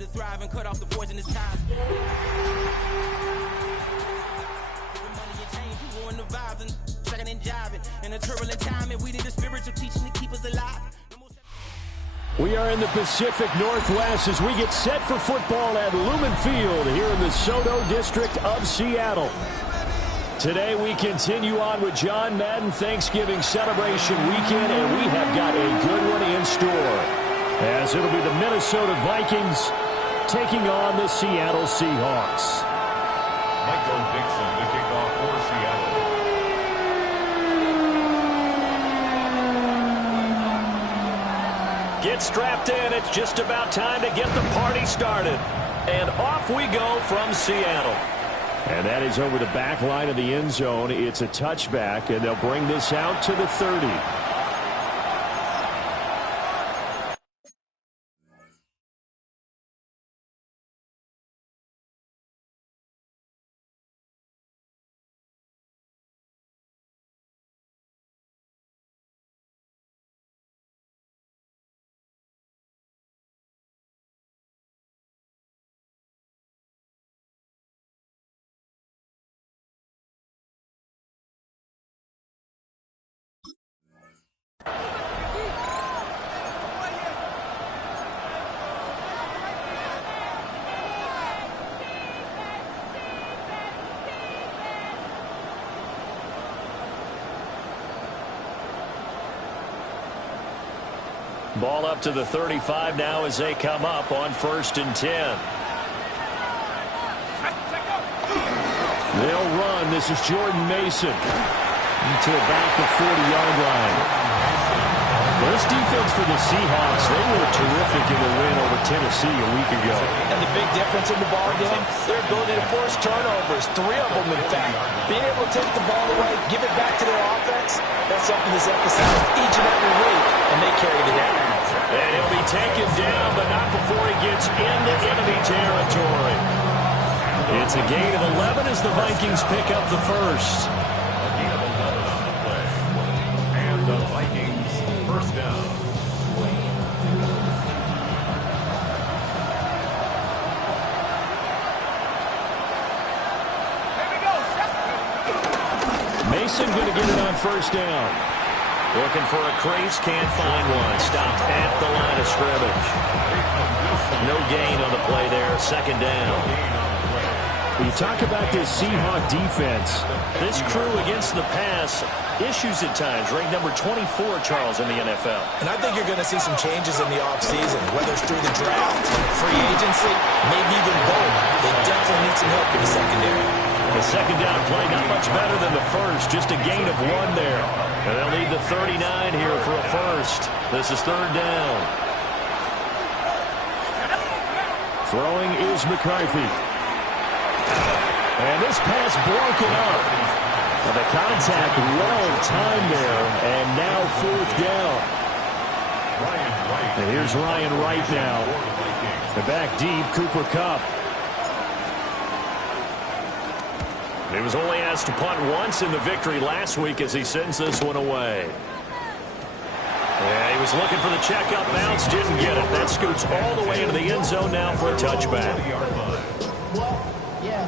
to thrive and cut off the poisonous ties. The money and change, you ruin the vibes and second and jiving. In a turbulent time, and we need a spiritual teaching to keep us alive. We are in the Pacific Northwest as we get set for football at Lumen Field here in the SoDo district of Seattle. Today we continue on with John Madden Thanksgiving celebration weekend, and we have got a good one in store, as it'll be the Minnesota Vikings taking on the Seattle Seahawks. Michael Dixon to kick off for Seattle. Get strapped in. It's just about time to get the party started. And off we go from Seattle. And that is over the back line of the end zone. It's a touchback, and they'll bring this out to the 30. Ball up to the 35 now as they come up on 1st and 10. They'll run. This is Jordan Mason to about the 40-yard line. This defense for the Seahawks, they were terrific in the win over Tennessee a week ago. And the big difference in the ball game, their ability to force turnovers, 3 of them in fact. Being able to take the ball away, give it back to their offense, that's something that's emphasized each and every week, and they carried it out. And he'll be taken down, but not before he gets into enemy territory. It's a gain of 11 as the Vikings pick up the first. A gain of 11 on the play. And the Vikings first down. Mason going to get it on first down. Looking for a crease, can't find one. Stopped at the line of scrimmage. No gain on the play there, 2nd down. You talk about this Seahawk defense. This crew against the pass, issues at times. Ranked number 24, Charles, in the NFL. And I think you're going to see some changes in the offseason, whether it's through the draft, free agency, maybe even both. They definitely need some help in the secondary. The 2nd down play, not much better than the first. Just a gain of 1 there. And they'll need the 39 here for a first. This is 3rd down. Throwing is McCarthy. And this pass broken up. And the contact well timed there. And now 4th down. And here's Ryan Wright now. The back deep, Cooper Kupp. He was only asked to punt once in the victory last week as he sends this one away. Yeah, he was looking for the check-up bounce, didn't get it. That scoots all the way into the end zone now for a touchback. What? Yeah.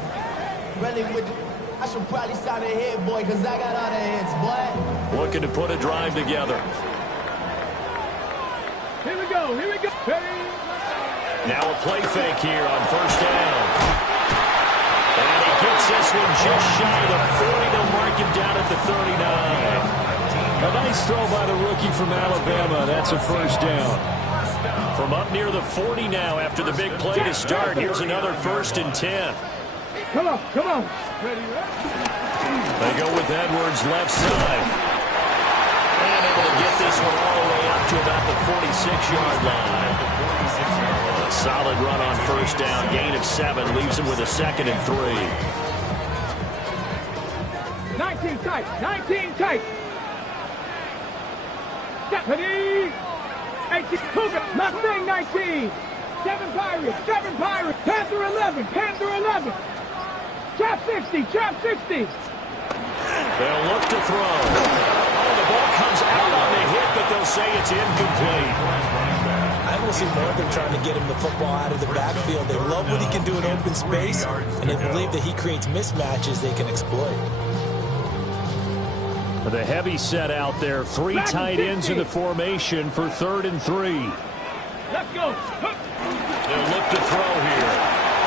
Really, I should probably sign a hit, boy, because I got all the hits, boy. Looking to put a drive together. Here we go, here we go. Now a play fake here on 1st down. And he gets this one just shy of the 40. They'll mark him down at the 39. A nice throw by the rookie from Alabama. That's a 1st down. From up near the 40 now after the big play to start. Here's another 1st and 10. Come on, come on. They go with Edwards left side. And able to get this one all the way up to about the 46-yard line. A solid run on 1st down. Gain of 7. Leaves him with a 2nd and 3. 19 tight, 19 tight. Stephanie. 18, Cougar, Mustang 19. 7 Pirates, Panther 11, Panther 11. Trap 60, Trap 60. They'll look to throw. Oh, the ball comes out on the hit, but they'll say it's incomplete. I I think we'll see more of them trying to get him the football out of the backfield. They love what he can do in open space, and they believe that he creates mismatches they can exploit. With a heavy set out there, 3 tight ends in the formation for 3rd and 3. Let's go. They'll look to throw here.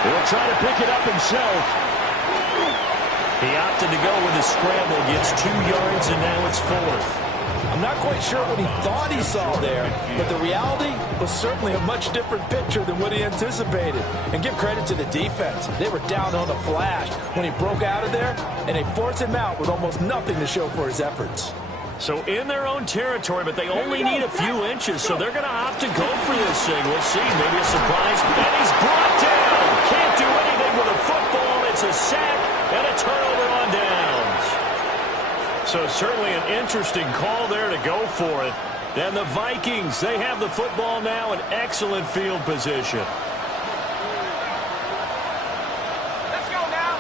He'll try to pick it up himself. He opted to go with a scramble, gets 2 yards, and now it's 4th. I'm not quite sure what he thought he saw there, but the reality was certainly a much different picture than what he anticipated. And give credit to the defense. They were down on the flash when he broke out of there, and they forced him out with almost nothing to show for his efforts. So in their own territory, but they only need a few inches, so they're going to opt to go for this thing. We'll see. Maybe a surprise. And he's brought down. Can't do anything with a football. It's a sack and a turnover on downs. So certainly an interesting call there to go for it. And the Vikings, they have the football now in excellent field position. Let's go now.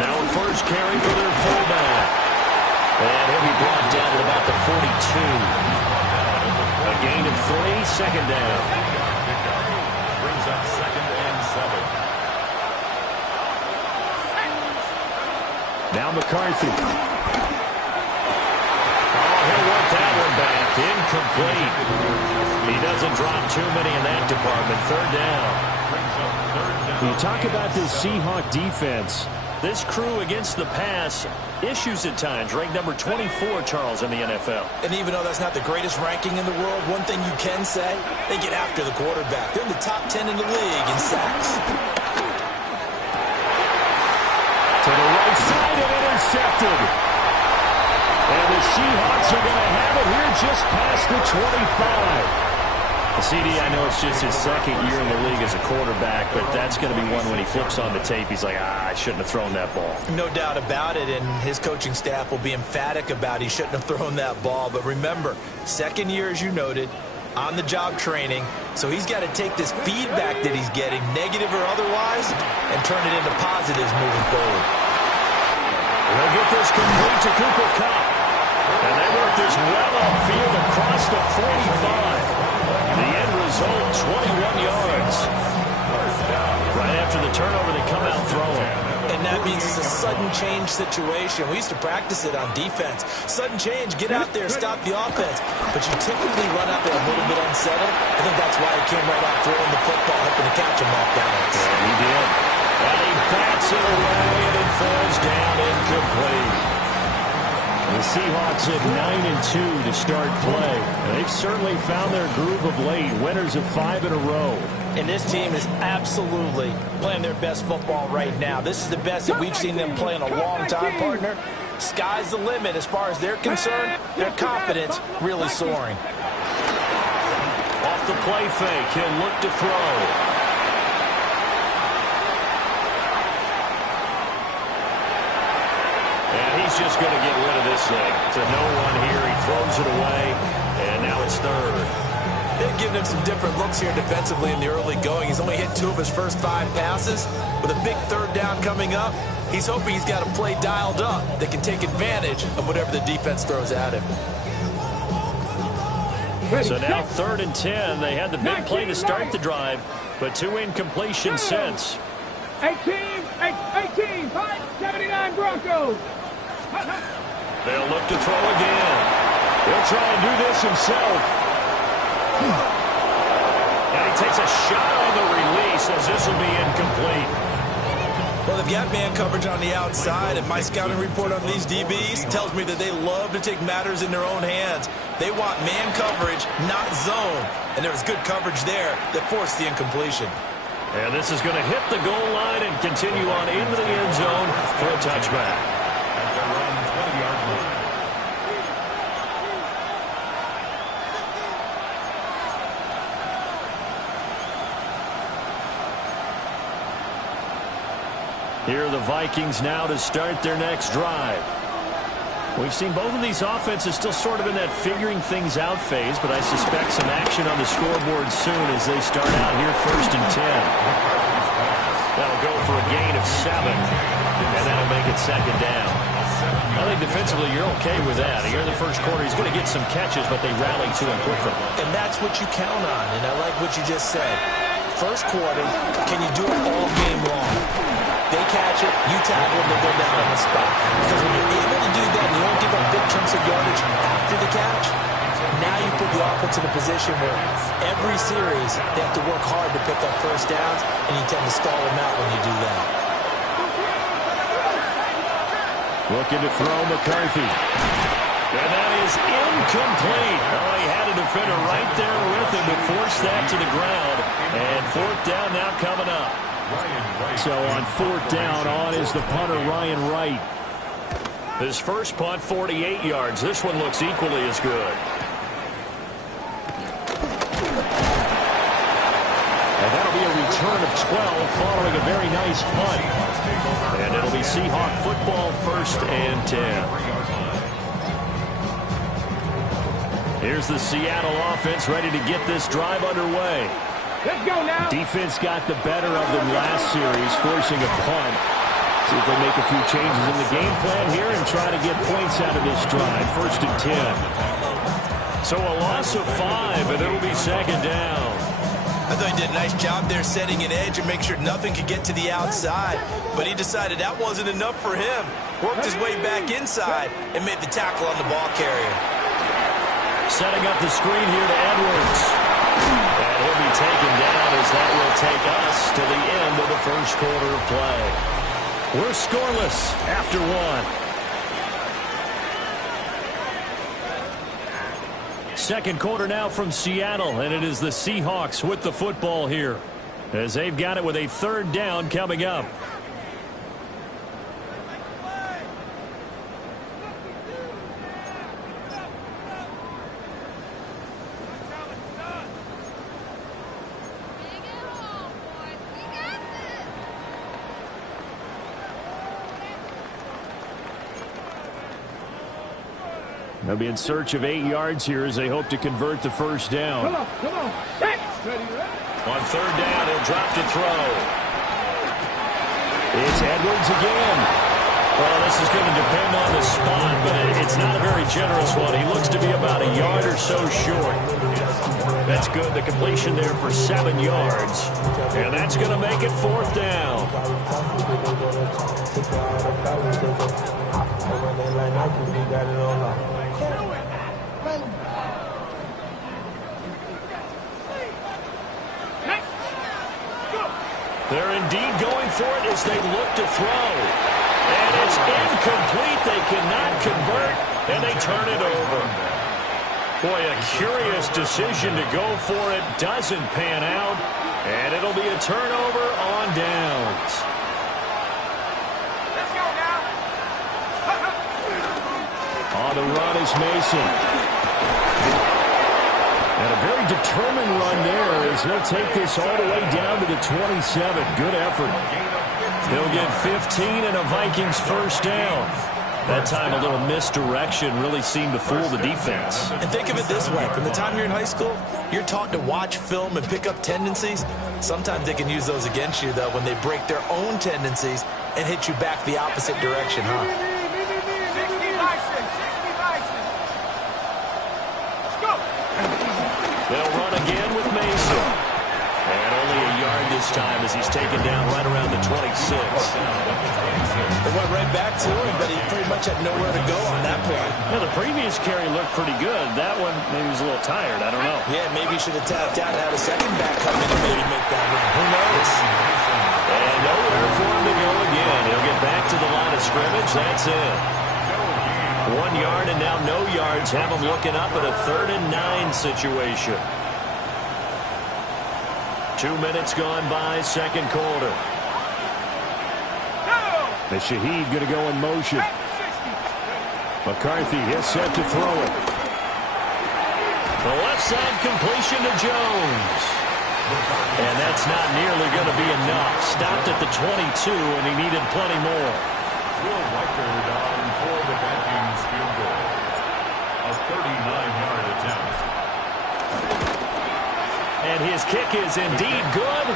Now a first carry for their fullback. And he'll be brought down at about the 42. A gain of 3, second down. Brings up 2nd and 7. Now McCarthy. Oh, he'll work that one back. Incomplete. He doesn't drop too many in that department. 3rd down. You talk about this Seahawk defense. This crew against the pass, issues at times. Ranked number 24, Charles, in the NFL. And even though that's not the greatest ranking in the world, one thing you can say, they get after the quarterback. They're in the top 10 in the league in sacks. To the right side and intercepted. And the Seahawks are going to have it here just past the 25. CD, I know it's just his 2nd year in the league as a quarterback, but that's going to be one when he flips on the tape. He's like, I shouldn't have thrown that ball. No doubt about it, and his coaching staff will be emphatic about he shouldn't have thrown that ball. But remember, 2nd year, as you noted, on-the-job training, so he's got to take this feedback that he's getting, negative or otherwise, and turn it into positives moving forward. They'll get this complete to Cooper Kupp. And they work this well upfield across the 45. The end result, 21 yards. Right after the turnover, they come out throwing. And that means it's a sudden change situation. We used to practice it on defense. Sudden change, get out there, stop the offense. But you typically run out there a little bit unsettled. I think that's why he came right out throwing the football, hoping to catch him off balance. Yeah, he did. And he bats it away, and it falls down incomplete. The Seahawks at 9-2 to start play. They've certainly found their groove of late. Winners of 5 in a row. And this team is absolutely playing their best football right now. This is the best that we've seen them play in a long time, partner. Sky's the limit as far as they're concerned. Their confidence really soaring. Off the play fake, he'll look to throw. He's just going to get rid of this thing. To no one here. He throws it away, and now it's 3rd. They've given him some different looks here defensively in the early going. He's only hit 2 of his first 5 passes. With a big 3rd down coming up, he's hoping he's got a play dialed up that can take advantage of whatever the defense throws at him. So now 3rd and 10. They had the big play to start the drive, but 2 incompletions since. 18, 579 Broncos. They'll look to throw again. He'll try and do this himself. And he takes a shot on the release as this will be incomplete. Well, they've got man coverage on the outside, and my scouting report on these DBs tells me that they love to take matters in their own hands. They want man coverage, not zone. And there was good coverage there that forced the incompletion. And this is going to hit the goal line and continue on into the end zone for a touchback. Here are the Vikings now to start their next drive. We've seen both of these offenses still sort of in that figuring things out phase, but I suspect some action on the scoreboard soon as they start out here 1st and 10. That'll go for a gain of 7, and that'll make it 2nd down. I think defensively you're okay with that. Here in the first quarter, he's going to get some catches, but they rally to him quickly. And that's what you count on, and I like what you just said. First quarter, can you do it all game long? They catch it, you tackle them, they go down on the spot. Because when you're able to do that and you don't give up big chunks of yardage after the catch, now you put the offense in a position where every series they have to work hard to pick up first downs, and you tend to stall them out when you do that. Looking to throw McCarthy. And that is incomplete. Oh, he had a defender right there with him to force that to the ground. And fourth down now coming up. So on fourth down, on is the punter, Ryan Wright. His first punt, 48 yards. This one looks equally as good. And that'll be a return of 12 following a very nice punt. And it'll be Seahawk football, 1st and 10. Here's the Seattle offense ready to get this drive underway. Let's go now. Defense got the better of them last series, forcing a punt. See if they make a few changes in the game plan here and try to get points out of this drive. 1st and 10. So a loss of 5, and it'll be 2nd down. I thought he did a nice job there setting an edge and make sure nothing could get to the outside. But he decided that wasn't enough for him. Worked his way back inside and made the tackle on the ball carrier. Setting up the screen here to Edwards. And he'll be taken down as that will take us to the end of the first quarter of play. We're scoreless after 1. Second quarter now from Seattle, and it is the Seahawks with the football here as they've got it with a 3rd down coming up. They'll be in search of 8 yards here as they hope to convert the first down. Come on. On 3rd down, he'll drop to throw. It's Edwards again. Well, this is going to depend on the spot, but it's not a very generous one. He looks to be about a yard or so short. That's good. The completion there for 7 yards. And that's going to make it 4th down. They're indeed going for it as they look to throw. And it's incomplete. They cannot convert, and they turn it over. Boy, a curious decision to go for it. Doesn't pan out, and it'll be a turnover on downs. Let's go now. On the run is Mason. And a very determined run there as he'll take this all the way down to the 27. Good effort. He'll get 15 and a Vikings first down. That time a little misdirection really seemed to fool the defense. And think of it this way. From the time you're in high school, you're taught to watch film and pick up tendencies. Sometimes they can use those against you, though, when they break their own tendencies and hit you back the opposite direction, huh? 60 license. Let's go. They'll run again with Mason. And only a yard this time as he's taken down right around the 26. They went right back to him, but he pretty much had nowhere to go on that play. Now, the previous carry looked pretty good. That one, maybe he was a little tired. I don't know. Yeah, maybe he should have tapped out and had a second back come in and maybe make that run. Who knows? And nowhere for him to go again. He'll get back to the line of scrimmage. That's it. 1 yard and now no yards. Have him looking up at a 3rd and 9 situation. 2 minutes gone by, second quarter. The Shaheed going to go in motion. McCarthy is set to throw it. The left side completion to Jones. And that's not nearly going to be enough. Stopped at the 22, and he needed plenty more. Will record on for the Vikings field goal. A 39-yard attempt. And his kick is indeed good.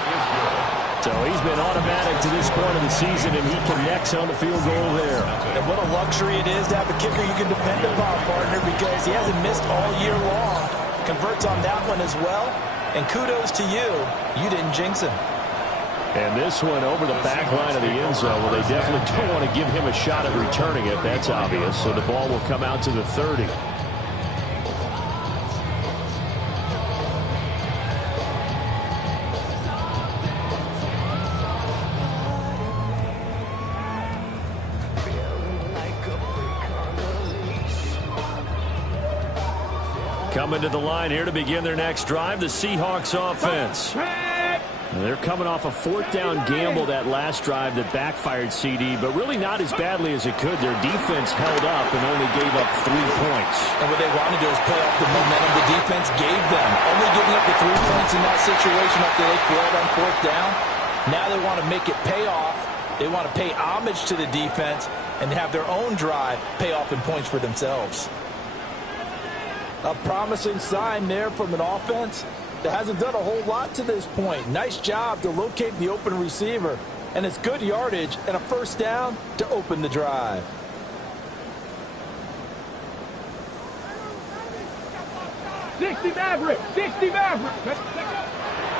So he's been automatic to this point of the season, and he connects on the field goal there. And what a luxury it is to have a kicker you can depend upon, partner, because he hasn't missed all year long. Converts on that one as well. And kudos to you. You didn't jinx him. And this one over the back line of the end zone. Well, they definitely don't want to give him a shot at returning it. That's obvious. So the ball will come out to the 30. Coming to the line here to begin their next drive, the Seahawks offense. They're coming off a fourth down gamble that last drive that backfired, CD, but really not as badly as it could. Their defense held up and only gave up 3 points. And what they wanted to do is play off the momentum the defense gave them. Only giving up the 3 points in that situation after they failed on fourth down. Now they want to make it pay off. They want to pay homage to the defense and have their own drive pay off in points for themselves. A promising sign there from an offense that hasn't done a whole lot to this point. Nice job to locate the open receiver, and it's good yardage and a first down to open the drive. '60 Maverick! 60 Maverick!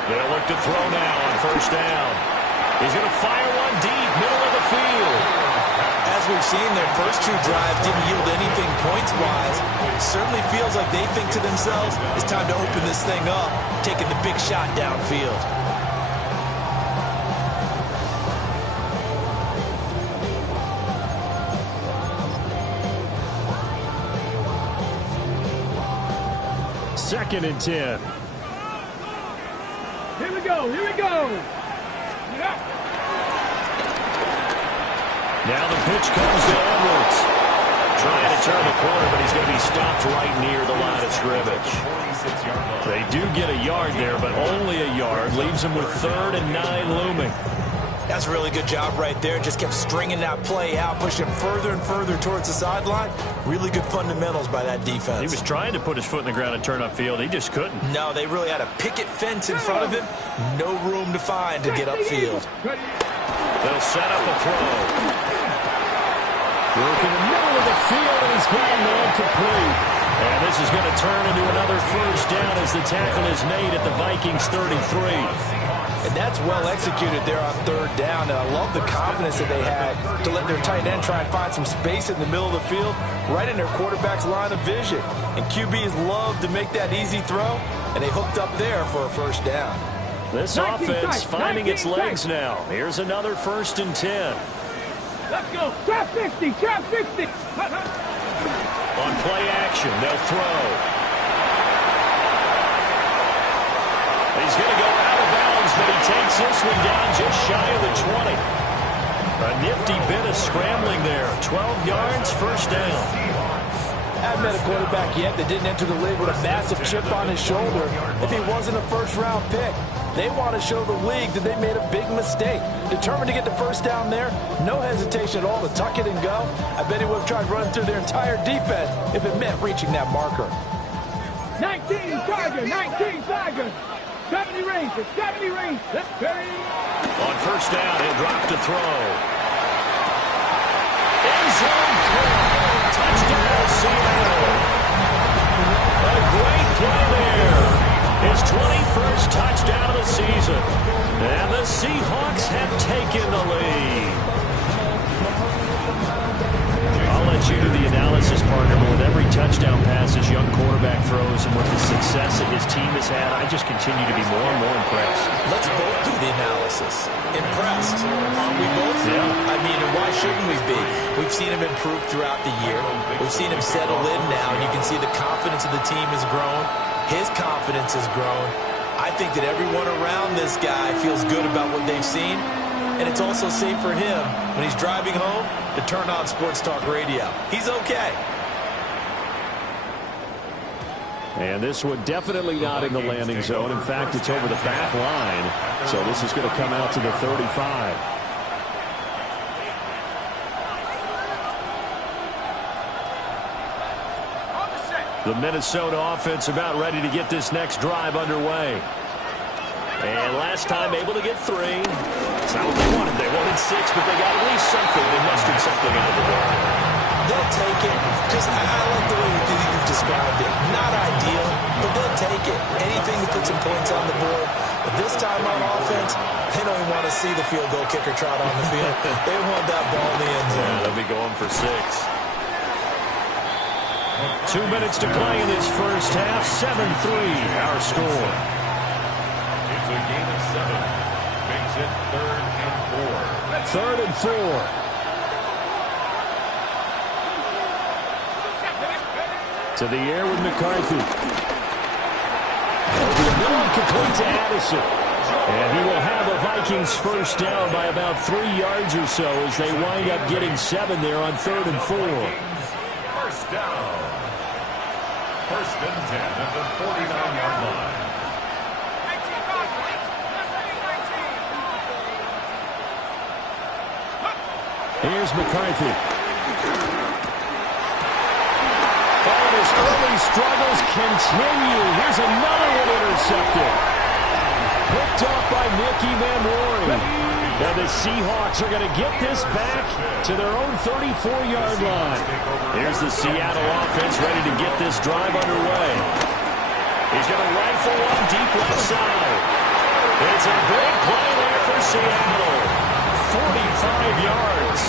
They'll look to throw now on first down. He's going to fire one deep, middle of the field. As we've seen, their first 2 drives didn't yield anything points-wise. Certainly feels like they think to themselves, it's time to open this thing up, taking the big shot downfield. Second and 10. Here we go! Here we go! Now the pitch comes to Edwards. Trying to turn the corner, but he's going to be stopped right near the line of scrimmage. They do get a yard there, but only a yard. Leaves them with 3rd and 9 looming. That's a really good job right there. Just kept stringing that play out, pushing him further and further towards the sideline. Really good fundamentals by that defense. He was trying to put his foot in the ground and turn upfield. He just couldn't. No, they really had a picket fence in front of him. No room to find to get upfield. They'll set up a throw. Work in the middle of the field, and he's got a man complete. And this is going to turn into another first down as the tackle is made at the Vikings 33. And that's well executed there on 3rd down. And I love the confidence that they had to let their tight end try and find some space in the middle of the field, right in their quarterback's line of vision. And QBs love to make that easy throw, and they hooked up there for a first down. This offense finding its legs now. Here's another 1st and 10. Let's go! Trap 60! Trap 60! On play action, they'll throw. He's going to go out of bounds, but he takes this one down just shy of the 20. A nifty bit of scrambling there. 12 yards, first down. I haven't met a quarterback yet that didn't enter the league with a massive chip on his shoulder if he wasn't a first-round pick. They want to show the league that they made a big mistake. Determined to get the first down there, no hesitation at all to tuck it and go. I bet he would have tried running through their entire defense if it meant reaching that marker. 19 Tiger! 19 Tiger! 70 range! 70 range! Let's carry! On first down, he'll drop to throw. End zone caught. Touchdown, Seattle. A great play there. His 21st touchdown of the season. And the Seahawks have taken the lead. I'll let you do the analysis, partner, but with every touchdown pass his young quarterback throws and with the success that his team has had, I just continue to be more and more impressed. Let's both do the analysis. Impressed. Aren't we both? Yeah. I mean, and why shouldn't we be? We've seen him improve throughout the year. We've seen him settle in now, and you can see the confidence of the team has grown. His confidence has grown. I think that everyone around this guy feels good about what they've seen, and it's also safe for him when he's driving home to turn on Sports Talk Radio. He's okay. And this one definitely not in the landing zone. In fact, it's over the back line. So this is going to come out to the 35. The Minnesota offense about ready to get this next drive underway. And last time able to get 3. It's not what they wanted. They wanted 6, but they got at least something. They mustered something out of the ball. They'll take it. Just, I like the way you've described it. Not ideal, but they'll take it. Anything to put some points on the board. But this time on offense, they don't even want to see the field goal kicker trot on the field. They want that ball in the end zone. Yeah, they'll be going for 6. 2 minutes to play in this first half. 7-3, our score. It's a game of 7. Makes it 3rd and 4. 3rd and 4. To the air with McCarthy. Over the middle, complete to Addison. And he will have a Vikings first down by about 3 yards or so as they wind up getting 7 there on 3rd and 4. First down. 1st and 10 at the 49-yard line. Here's McCarthy. And his early struggles continue. Here's another one intercepted. Picked up by Nicky Manwari. And the Seahawks are going to get this back to their own 34-yard line. Here's the Seattle offense ready to get this drive underway. He's going to rifle one deep left side. It's a big play there for Seattle. 45 yards.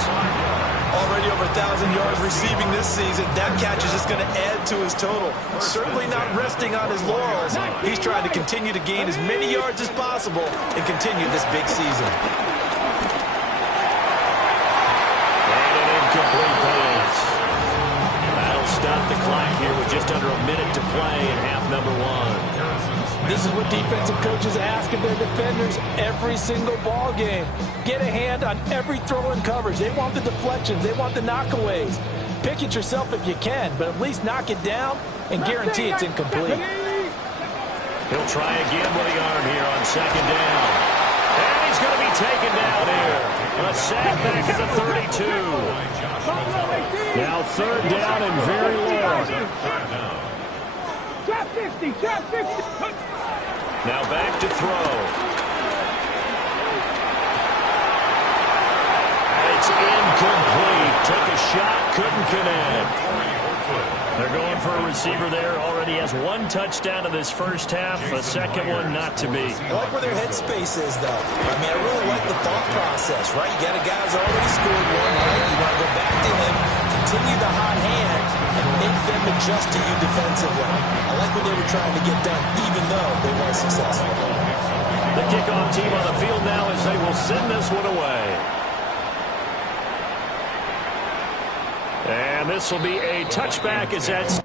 Already over 1,000 yards receiving this season. That catch is just going to add to his total. Certainly not resting on his laurels. He's trying to continue to gain as many yards as possible and continue this big season. And an incomplete pass. That'll stop the clock here with just under a minute to play in half number 1. This is what defensive coaches ask of their defenders every single ball game. Get a hand on every throw in coverage. They want the deflections. They want the knockaways. Pick it yourself if you can, but at least knock it down and guarantee it's incomplete. He'll try again with the arm here on 2nd down. And he's going to be taken down here. And a sack back at the 32. Now 3rd down and very long. Trap 50, trap 50. Now back to throw. It's incomplete. Took a shot, couldn't connect. They're going for a receiver there. Already has 1 touchdown in this first half. A second one not to be. I like where their headspace is, though. I mean, I really like the thought process, right? You got a guy who's already scored 1, right? You want to go back to him, continue the hot hand, and make them adjust to you defensively. I like what they were trying to get done, even though they weren't successful. The kickoff team on the field now as they will send this one away. And this will be a touchback as that's...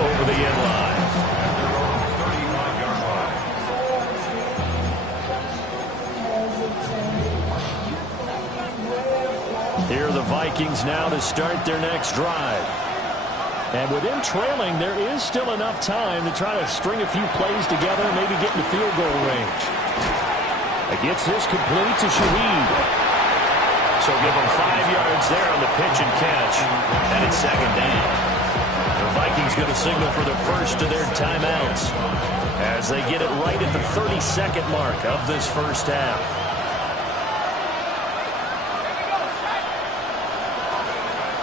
over the end line. Here are the Vikings now to start their next drive. And with them trailing, there is still enough time to try to string a few plays together and maybe get in the field goal range. Gets this complete to Shaheed. So give them 5 yards there on the pitch and catch. And it's 2nd down. The Vikings going to signal for the first of their timeouts as they get it right at the 32nd mark of this first half.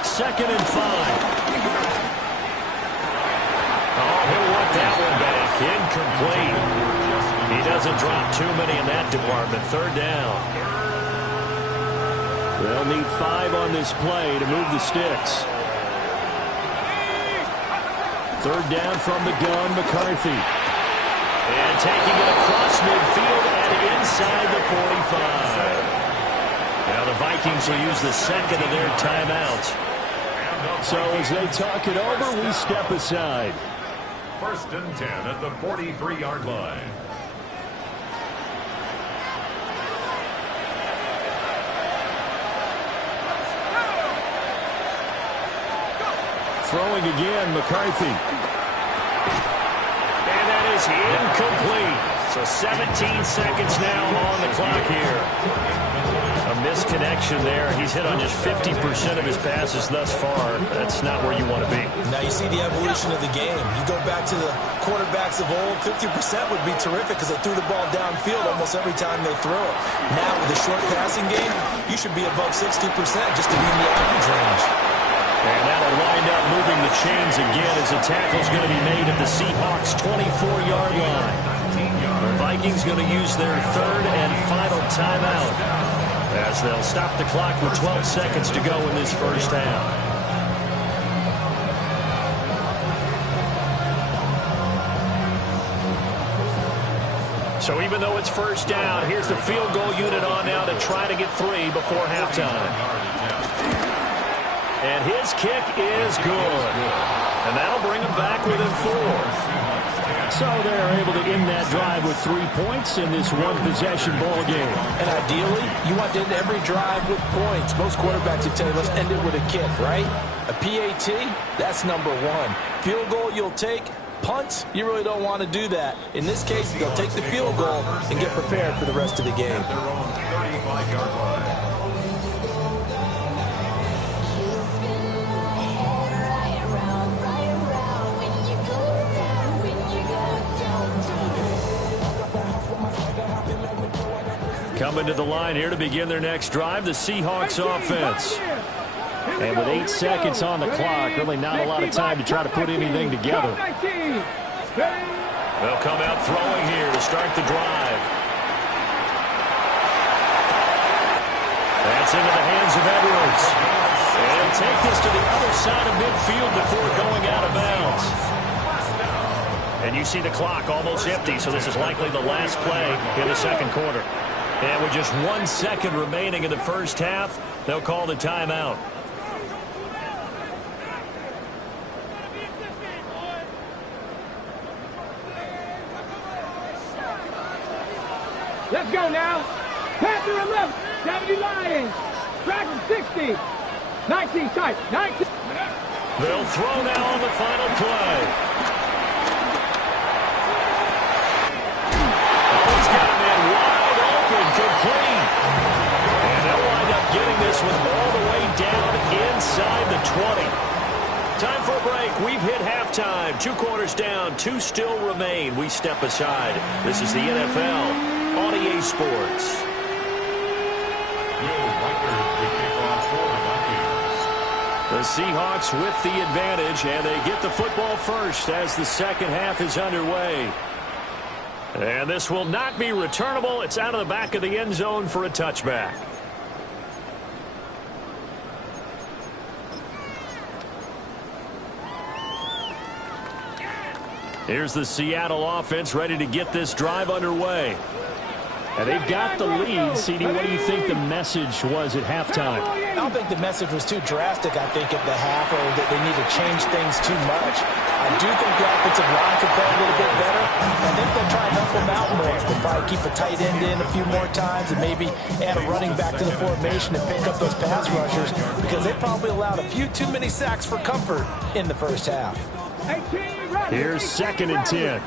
Second and 5. Oh, he'll want that one back. Incomplete. He doesn't drop too many in that department. 3rd down. They'll need 5 on this play to move the sticks. 3rd down from the gun, McCarthy. And taking it across midfield and inside the 45. Now the Vikings will use the second of their timeouts. So as they talk it over, we step aside. 1st and 10 at the 43-yard line. Throwing again, McCarthy. And that is incomplete. So 17 seconds now on the clock here. A misconnection there. He's hit on just 50% of his passes thus far. That's not where you want to be. Now you see the evolution of the game. You go back to the quarterbacks of old, 50% would be terrific because they threw the ball downfield almost every time they throw it. Now with the short passing game, you should be above 60% just to be in the average range. And that'll wind up moving the chains again as the tackle's going to be made at the Seahawks' 24-yard line. The Vikings going to use their 3rd and final timeout as they'll stop the clock with 12 seconds to go in this first half. So even though it's first down, here's the field goal unit on now to try to get 3 before halftime. And his kick is good. And that'll bring him back within 4. So they're able to end that drive with 3 points in this one-possession ball game. And ideally, you want to end every drive with points. Most quarterbacks would tell you, let's end it with a kick, right? A PAT, that's number 1. Field goal you'll take. Punts, you really don't want to do that. In this case, they'll take the field goal and get prepared for the rest of the game. Their own 35-yard line. Coming to the line here to begin their next drive, the Seahawks offense. And with 8 seconds on the clock, really not a lot of time to try to put anything together. They'll come out throwing here to start the drive. That's into the hands of Edwards. And take this to the other side of midfield before going out of bounds. And you see the clock almost empty, so this is likely the last play in the second quarter. And with just 1 second remaining in the first half, they'll call the timeout. Let's go now. Panther 11, 70 Lions. Dragon 60. 19 tight. 19. They'll throw now on the final play. He's got a man wide open, complete. And they'll wind up getting this one all the way down inside the 20. Time for a break. We've hit halftime. 2 quarters down, 2 still remain. We step aside. This is the NFL on EA Sports. The Seahawks with the advantage, and they get the football first as the second half is underway. And this will not be returnable. It's out of the back of the end zone for a touchback. Here's the Seattle offense ready to get this drive underway. And they've got the lead. CD, what do you think the message was at halftime? I don't think the message was too drastic, I think, at the half, or that they need to change things too much. I do think the offensive line could play a little bit better. I think they'll try and help them out more. They'll probably keep a tight end in a few more times and maybe add a running back to the formation and pick up those pass rushers, because they probably allowed a few too many sacks for comfort in the first half. Here's 2nd and 10.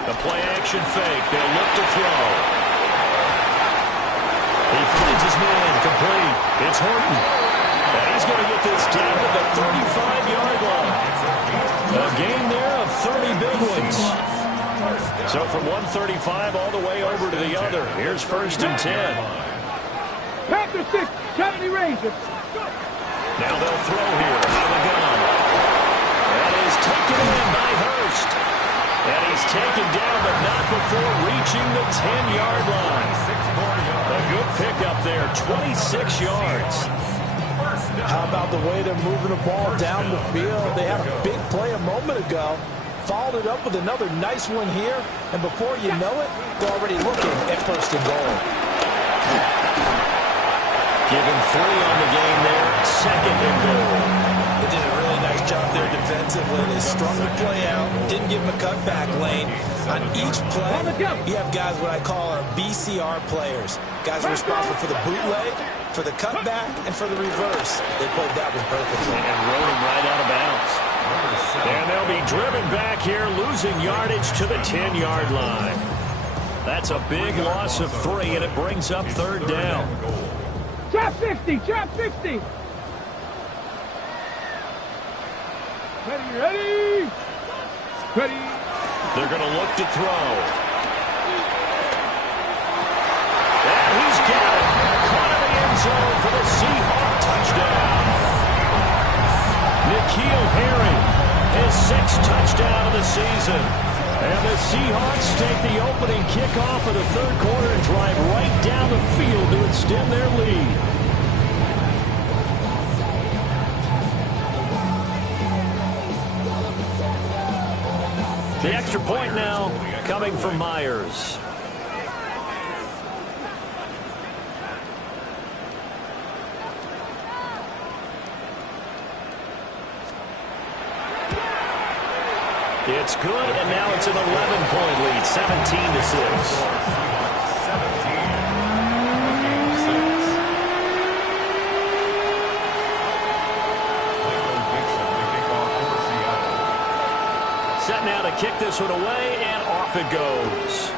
The play action fake. They'll look to throw. He finds his man complete. It's Horton. And he's going to get this down to the 35-yard line. A gain there of 30 big ones. So from 135 all the way over to the other. Here's 1st and 10. Panther 6, 70 Rangers. Now they'll throw here out of the gun. That is taken in by Hurst. And he's taken down, but not before reaching the 10-yard line. A good pickup there, 26 yards. How about the way they're moving the ball down the field? They had a big play a moment ago. followed it up with another nice one here, and before you know it, they're already looking at first and goal. Given 3 on the game there, second and goal. They did a really nice job there defensively. They strung the play out, didn't give them a cutback lane. On each play, you have guys what I call our BCR players. Guys are responsible for the bootleg, for the cutback, and for the reverse. They played that one perfectly. And rode him right out of bounds. And they'll be driven back here, losing yardage to the 10-yard line. That's a big loss of 3, and it brings up third down. Trap 60, trap 60. Ready. They're going to look to throw. And he's got it. Caught in the end zone for the Seahawk touchdown. N'Keal Harry, his 6th touchdown of the season. And the Seahawks take the opening kickoff of the third quarter and drive right down the field to extend their lead. The extra point now coming from Myers. It's good, and now it's an 11-point lead, 17-6. Set now to kick this one away, and off it goes.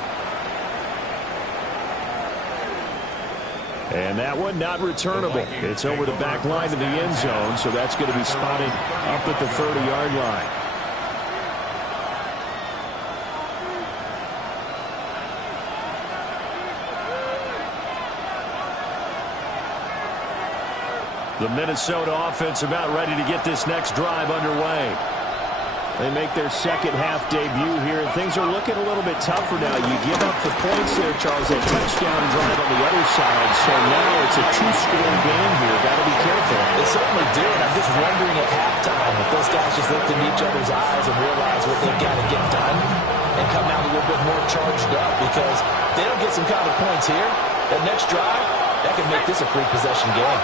And that one not returnable. It's over the back line to the end zone, so that's going to be spotted up at the 30-yard line. The Minnesota offense about ready to get this next drive underway. They make their second half debut here, and things are looking a little bit tougher now. You give up the points there, Charles, a touchdown drive on the other side. So now it's a 2-score game here. Got to be careful. They certainly do, and I'm just wondering at halftime if those guys just looked in each other's eyes and realize what they've got to get done and come out a little bit more charged up, because if they don't get some kind of points here, that next drive, that could make this a free possession game.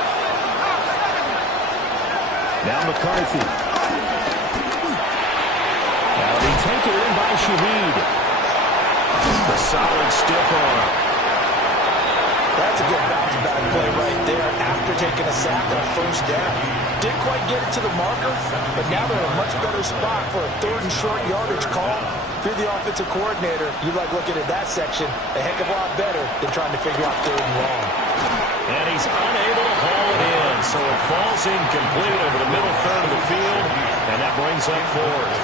Now McCarthy. Now they take it in by Shaheed. The solid stiff arm. That's a good bounce-back play right there after taking a sack on first down. Didn't quite get it to the marker, but now they're in a much better spot for a 3rd and short yardage call. If you're the offensive coordinator, you like looking at that section a heck of a lot better than trying to figure out 3rd and long. And he's unable to haul it in, so it falls incomplete over the middle third of the field, and that brings up 4th.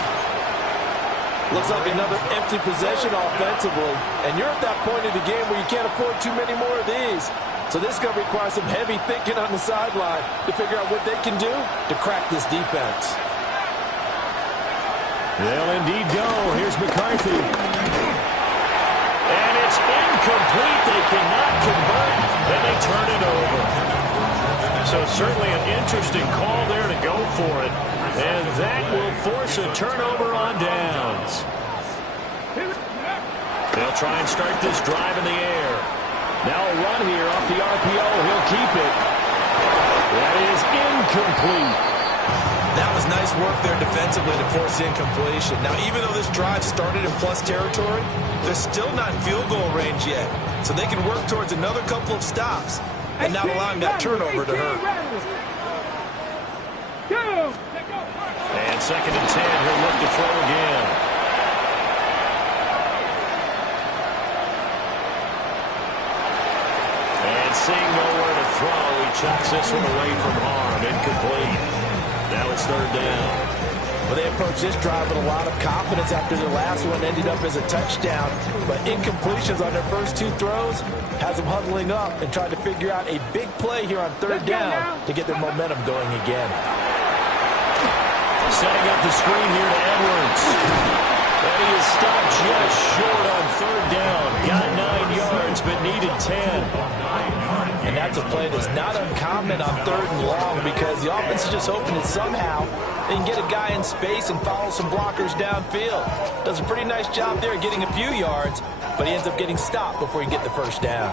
Looks like another empty possession offensively, and you're at that point of the game where you can't afford too many more of these. So this is going to require some heavy thinking on the sideline to figure out what they can do to crack this defense. They'll indeed go. Here's McCarthy. And it's incomplete. They cannot convert, and they turn it over. So certainly an interesting call there to go for it. And that will force a turnover on downs. They'll try and start this drive in the air. Now a run here off the RPO. He'll keep it. That is incomplete. That was nice work there defensively to force incompletion. Now, even though this drive started in plus territory, they're still not in field goal range yet. So they can work towards another couple of stops and not allowing that turnover to hurt. And 2nd and 10, he'll look to throw again. And seeing nowhere to throw, he chucks this one away from harm. Incomplete. Now it's 3rd down. Well, they approached this drive with a lot of confidence after their last one ended up as a touchdown. But incompletions on their first 2 throws has them huddling up and trying to figure out a big play here on 3rd down to get their momentum going again. Setting up the screen here to Edwards. And he is stopped just short on 3rd down. Got 9 yards, but needed 10. And that's defensive play that's not uncommon on 3rd and long because the offense is just hoping that somehow they can get a guy in space and follow some blockers downfield. Does a pretty nice job there getting a few yards, but he ends up getting stopped before he can get the first down.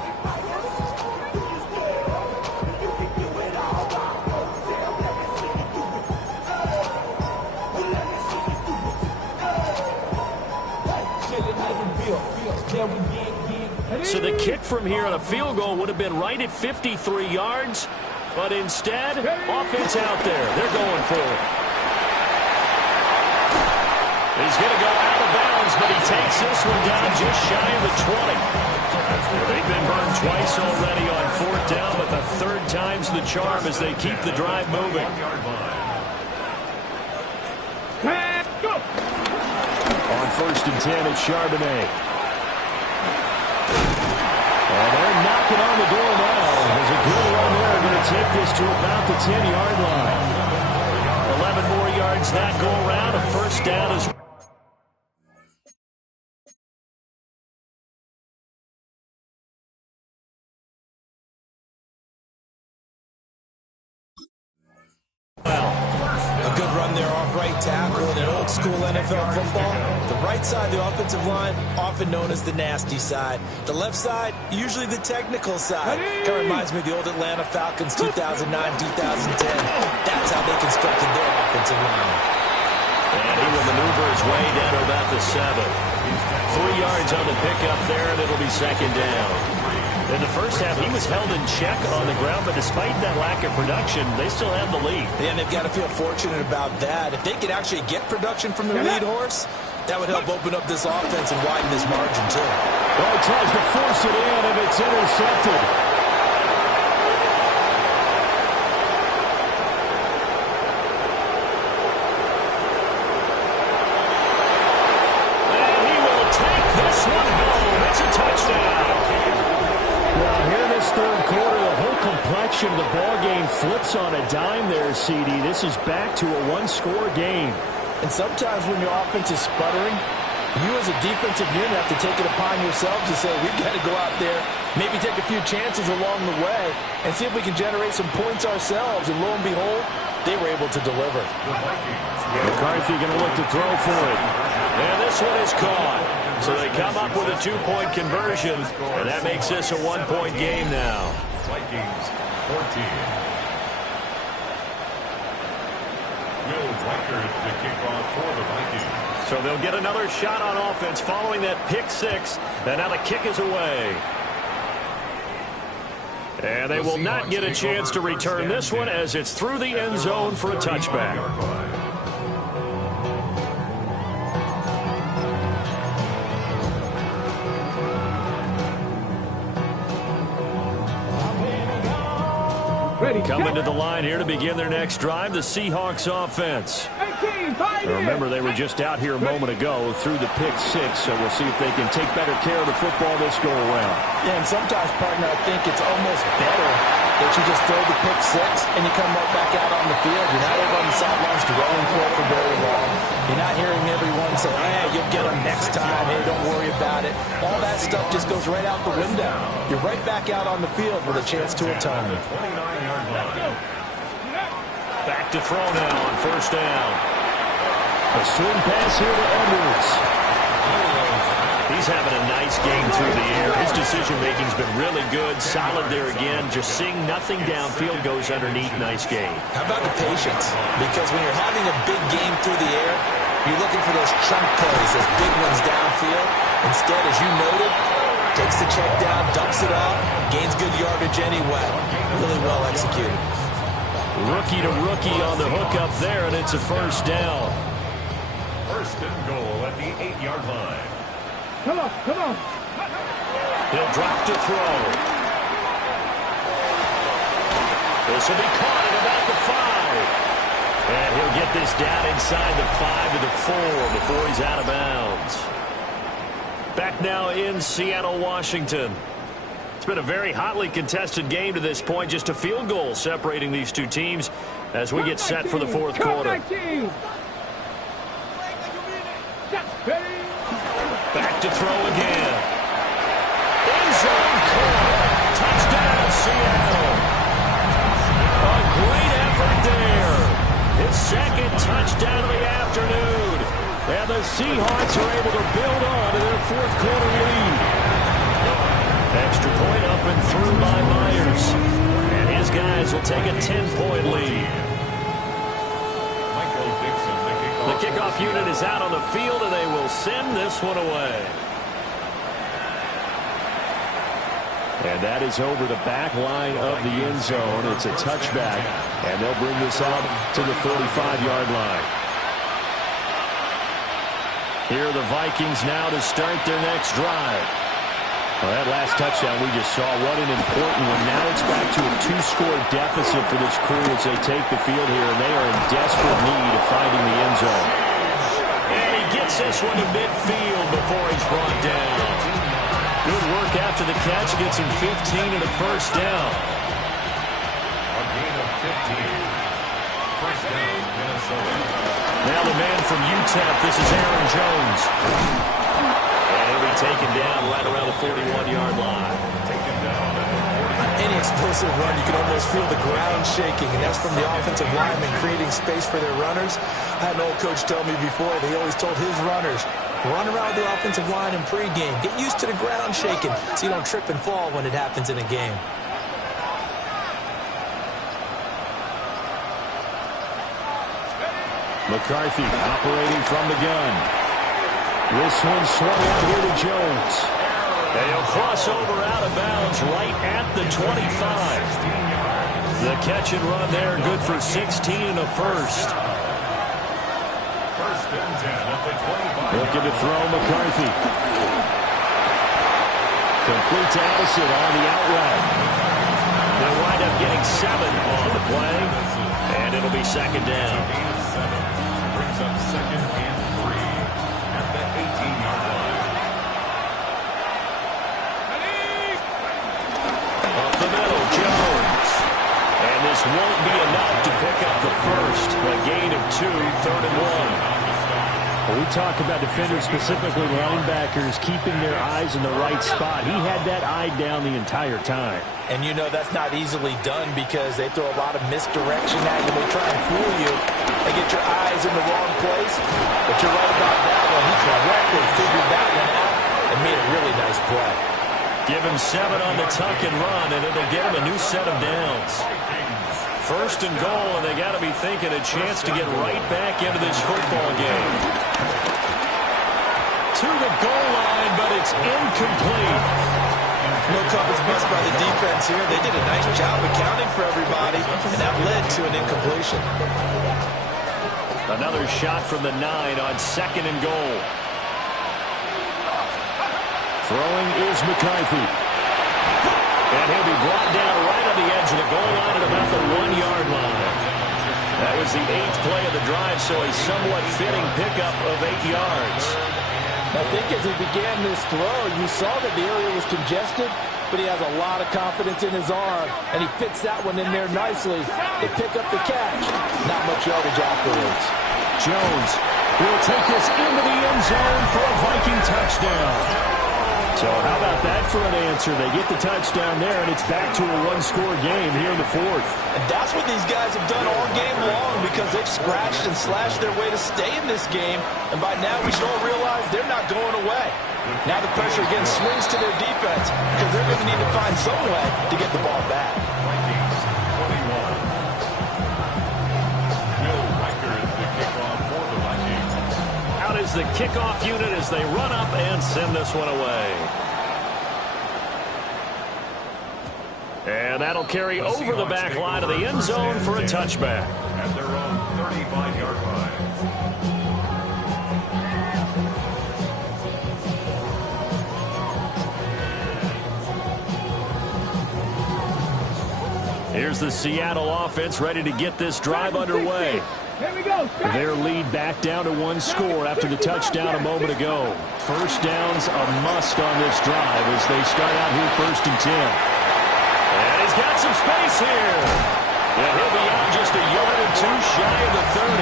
So the kick from here on a field goal would have been right at 53 yards, but instead, offense out there. They're going for it. He's going to go out of bounds, but he takes this one down just shy of the 20. They've been burned twice already on 4th down, but the 3rd time's the charm as they keep the drive moving. On 1st and 10, it's Charbonnet. And they're knocking on the door now. There's a good run there. Going to take this to about the 10-yard line. 11 more yards that go around. A first down is A good run there off right tackle in an old-school NFL football. The right side of the offensive line, often known as the nasty side. The left side, usually the technical side. Kind of reminds me of the old Atlanta Falcons 2009-2010. That's how they constructed their offensive line. And he will maneuver his way down to about the 7. 3 yards on the pickup there, and it'll be 2nd down. In the first half, he was held in check on the ground, but despite that lack of production, they still have the lead. And they've got to feel fortunate about that. If they could actually get production from their lead horse, that would help open up this offense and widen this margin, too. Well, he tries to force it in, and it's intercepted. And he will take this one home. It's a touchdown. Well, here in this 3rd quarter, the whole complexion of the ball game flips on a dime there, CD. This is back to a 1-score game. And sometimes when your offense is sputtering, you as a defensive unit have to take it upon yourselves to say, we've got to go out there, maybe take a few chances along the way, and see if we can generate some points ourselves. And lo and behold, they were able to deliver. McCarthy going to look to throw for it. And this one is caught. So they come up with a 2-point conversion, and that makes this a 1-point game now. Vikings 14. Will Reichert to kick off for the Vikings. So they'll get another shot on offense following that pick 6, and now the kick is away. And they will not get a chance to return this one as it's through the end zone for a touchback. Coming to the line here to begin their next drive, the Seahawks offense. Remember, they were just out here a moment ago through the pick 6, so we'll see if they can take better care of the football this go-around. Yeah, and sometimes, partner, I think it's almost better that you just throw the pick 6 and you come right back out on the field. You're not over on the sidelines dwelling for it for very long. You're not hearing everyone say, hey, you'll get them next time. Hey, don't worry about it. All that stuff just goes right out the window. You're right back out on the field with a chance to atone. 29-yard line. Back to throw now on 1st down. A swing pass here to Edwards. He's having a nice game through the air. His decision-making's been really good. Solid there again. Just seeing nothing downfield goes underneath. Nice game. How about the patience? Because when you're having a big game through the air, you're looking for those chunk plays, those big ones downfield. Instead, as you noted, takes the check down, dumps it off, gains good yardage anyway. Really well executed. Rookie to rookie on the hook up there, and it's a 1st down. 1st and goal at the 8-yard line. Come on, come on. He'll drop to throw. This will be caught at about the 5. And he'll get this down inside the 5 to the 4 before he's out of bounds. Back now in Seattle, Washington. It's been a very hotly contested game to this point. Just a field goal separating these two teams as we get set for the 4th quarter. Back to throw again. End zone caught. Touchdown, Seattle. Seahawks are able to build on to their fourth quarter lead. Extra point up and through by Myers. And his guys will take a 10-point lead. The kickoff unit is out on the field, and they will send this one away. And that is over the back line of the end zone. It's a touchback, and they'll bring this out to the 45-yard line. Here are the Vikings now to start their next drive. Well, that last touchdown we just saw, what an important one. Now it's back to a 2-score deficit for this crew as they take the field here, and they are in desperate need of finding the end zone. And he gets this one to midfield before he's brought down. Good work after the catch, gets him 15 and a first down. A gain of 15. First down, Minnesota. Now the man from UTEP, this is Aaron Jones. And he'll be taken down right around the 41-yard line. Taken down at the 40. Any explosive run, you can almost feel the ground shaking, and that's from the offensive linemen creating space for their runners. I had an old coach tell me before, he always told his runners, run around the offensive line in pregame. Get used to the ground shaking so you don't trip and fall when it happens in a game. McCarthy operating from the gun. This one swung out here to Jones. And he'll cross over out of bounds right at the 25. The catch and run there, good for 16 and a first. First and 10 at the 25. Looking to throw McCarthy. Complete to Addison on the outlet. They'll wind up getting 7 on the play. And it'll be second down. Gain of 7. Brings up second and 3 at the 18-yard line. Up the middle, Jones. And this won't be enough to pick up the first. A gain of 2, third and 1. Well, we talk about defenders, specifically linebackers, keeping their eyes in the right spot. He had that eye down the entire time. And you know that's not easily done because they throw a lot of misdirection at you. They try and fool you. They get your eyes in the wrong place. But you're right about that one. He correctly figured that one out and made a really nice play. Give him 7 on the tuck and run, and it'll get him a new set of downs. First and goal, and they got to be thinking a chance to get right back into this football game. To the goal line, but it's incomplete. No coverage bust by the defense here. They did a nice job accounting for everybody, and that led to an incompletion. Another shot from the 9 on second and goal. Throwing is McCarthy. And he'll be brought down right on the edge of the goal line at about the 1-yard line. That was the 8th play of the drive, so a somewhat fitting pickup of 8 yards. I think as he began this throw, you saw that the area was congested, but he has a lot of confidence in his arm, and he fits that one in there nicely to pick up the catch. Not much yardage afterwards. Jones will take this into the end zone for a Viking touchdown. So how about that for an answer? They get the touchdown there, and it's back to a 1-score game here in the 4th. And that's what these guys have done all game long because they've scratched and slashed their way to stay in this game. And by now we should all realize they're not going away. Now the pressure again swings to their defense because they're going to need to find some way to get the ball back. Vikings 21. Will Riker the kickoff for the Vikings. Out is the kickoff unit as they run up and send this one away. And that'll carry over the back line of the end zone for a touchback. At their own 35-yard line. Here's the Seattle offense ready to get this drive underway. Here we go. Their lead back down to 1 score after the touchdown a moment ago. First down's a must on this drive as they start out here 1st and 10. And he's got some space here. And he'll be out just a yard or 2 shy of the 30.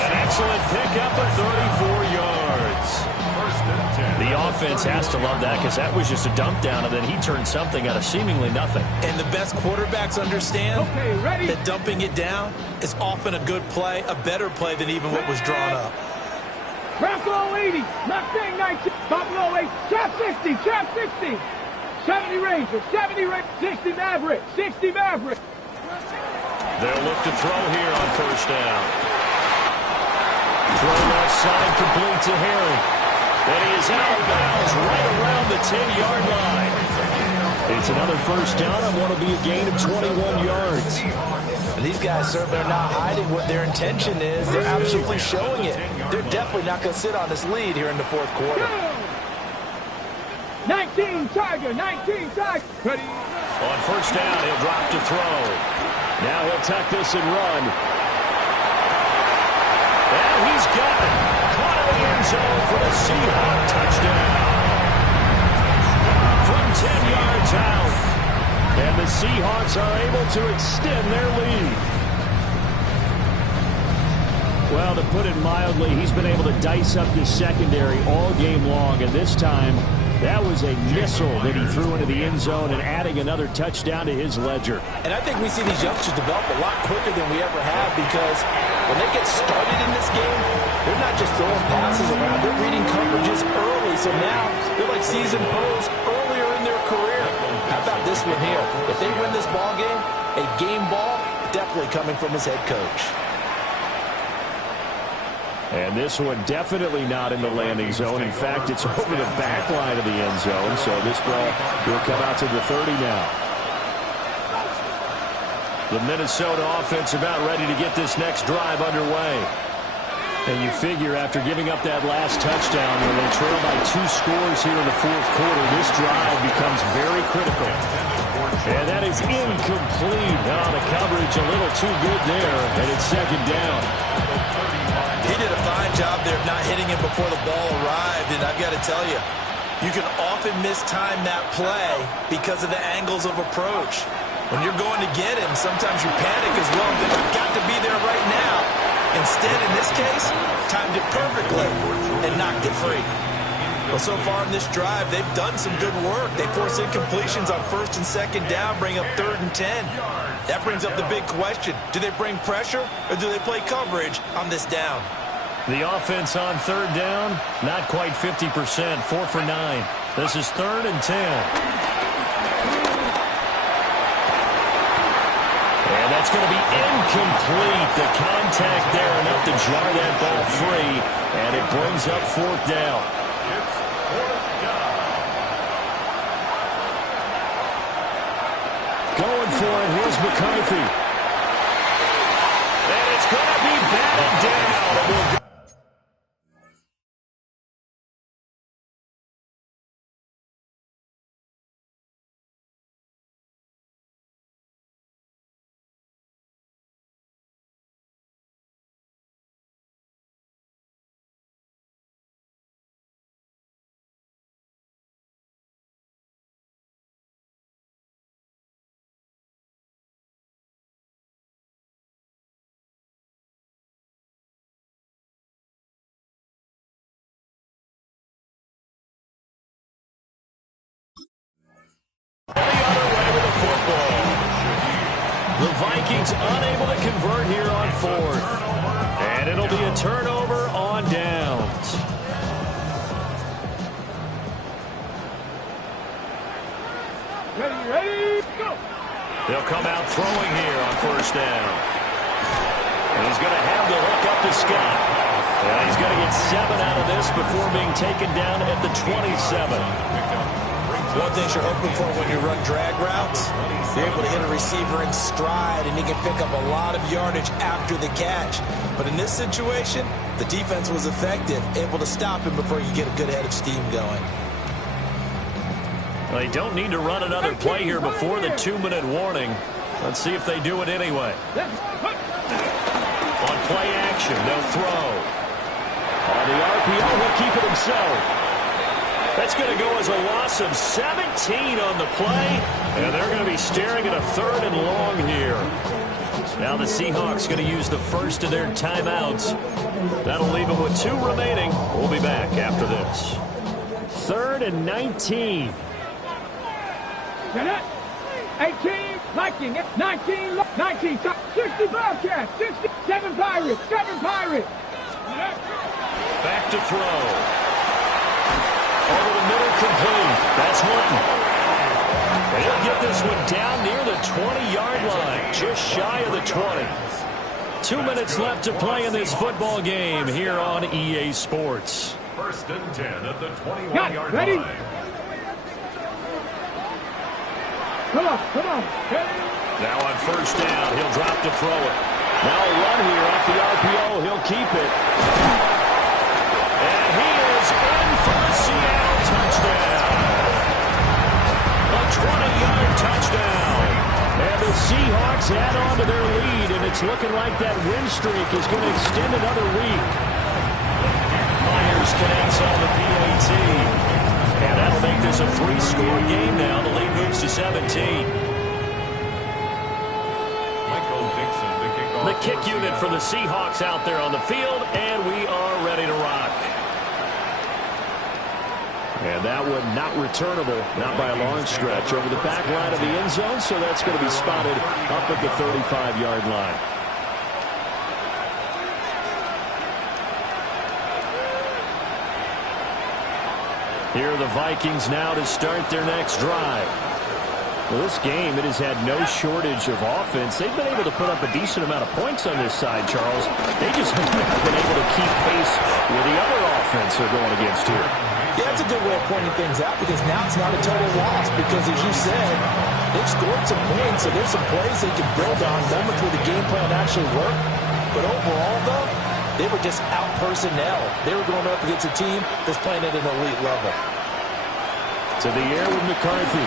An excellent pickup of 34 yards. First and 10. The offense has to love that because that was just a dump down, and then he turned something out of seemingly nothing. And the best quarterbacks understand Okay, ready? that dumping it down is often a good play, a better play than even what was drawn up. Bronco 80, Mustang 19, Buffalo 8, Trap 60, Trap 60. 70 Ranger, 70 Ranger, 60 Maverick, 60 Maverick. They'll look to throw here on first down. Throw left side complete to Harry. And he is out of bounds right around the 10-yard line. It's another first down on what will be a gain of 21 yards. These guys certainly are not hiding what their intention is. They're absolutely showing it. They're definitely not going to sit on this lead here in the fourth quarter. 19 Tiger, 19 Tiger. Ready. On first down, he'll drop to throw. Now he'll tuck this and run. And he's got it. Caught in the end zone for the Seahawk touchdown. From 10 yards out. And the Seahawks are able to extend their lead. Well, to put it mildly, he's been able to dice up this secondary all game long. And this time, that was a missile that he threw into the end zone and adding another touchdown to his ledger. And I think we see these youngsters develop a lot quicker than we ever have because when they get started in this game, they're not just throwing passes around. They're reading coverages early. So now they're like seasoned pros earlier in their career. How about this one here? If they win this ball game, a game ball, definitely coming from his head coach. And this one definitely not in the landing zone. In fact, it's over the back line of the end zone. So this ball will come out to the 30 now. The Minnesota offense about ready to get this next drive underway. And you figure after giving up that last touchdown when they trail by 2 scores here in the fourth quarter, this drive becomes very critical. And that is incomplete. Now the coverage a little too good there, and it's second down. He did a fine job there of not hitting him before the ball arrived, and I've got to tell you, you can often mistime that play because of the angles of approach. When you're going to get him, sometimes you panic as well. I've got to be there right now. Instead, in this case, timed it perfectly and knocked it free. Well, so far in this drive, they've done some good work. They force incompletions on first and second down, bring up 3rd and 10. That brings up the big question. Do they bring pressure or do they play coverage on this down? The offense on 3rd down, not quite 50%, 4 for 9. This is 3rd and 10. And that's going to be incomplete. The contact there enough to jar that ball free, and it brings up 4th down. Going for it, here's McCarthy. And it's going to be batted down. The other way with the football. The Vikings unable to convert here on 4th. And it'll be a turnover on downs. Ready, go. They'll come out throwing here on first down. And he's going to have the hook up to Scott. And he's going to get 7 out of this before being taken down at the 27. One thing you're hoping for when you run drag routes, you're able to hit a receiver in stride, and he can pick up a lot of yardage after the catch. But in this situation, the defense was effective, able to stop him before you get a good head of steam going. Well, they don't need to run another play here before the 2-minute warning. Let's see if they do it anyway. On play action, no throw. On the RPO, he'll keep it himself. That's going to go as a loss of 17 on the play, and they're going to be staring at a 3rd and long here. Now the Seahawks going to use the first of their timeouts. That'll leave them with 2 remaining. We'll be back after this. 3rd and 19. 18, Vikings, 19, 19, 60 Bobcats, 67 Pirates, 7 Pirates. Back to to throw. Over the middle, complete. That's one. He'll get this one down near the 20-yard line, just shy of the 20. 2 minutes left to play in this football game here on EA Sports. First and 10 at the 21-yard line. Come on. Now on first down, he'll drop to throw it. Now a run here off the RPO. He'll keep it. And he is in for a Seattle touchdown. A 20-yard touchdown. And the Seahawks add on to their lead, and it's looking like that win streak is going to extend another week. Myers connects on the PAT. And that'll make this a 3-score game now. The lead moves to 17. The kick unit for the Seahawks out there on the field, and we are ready to rock. And that one not returnable, not by a long stretch, over the back line of the end zone, so that's going to be spotted up at the 35-yard line. Here are the Vikings now to start their next drive. Well, this game, it has had no shortage of offense. They've been able to put up a decent amount of points on this side, Charles. They just haven't been able to keep pace with the other offense they're going against here. Yeah, that's a good way of pointing things out, because now it's not a total loss, because as you said, they've scored some points, so there's some plays they can build on, moments where the game plan actually worked. But overall, though, they were just out personnel. They were going up against a team that's playing at an elite level. To the air with McCarthy.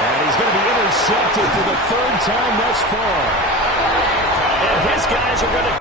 And he's going to be intercepted for the third time thus far. And his guys are going to...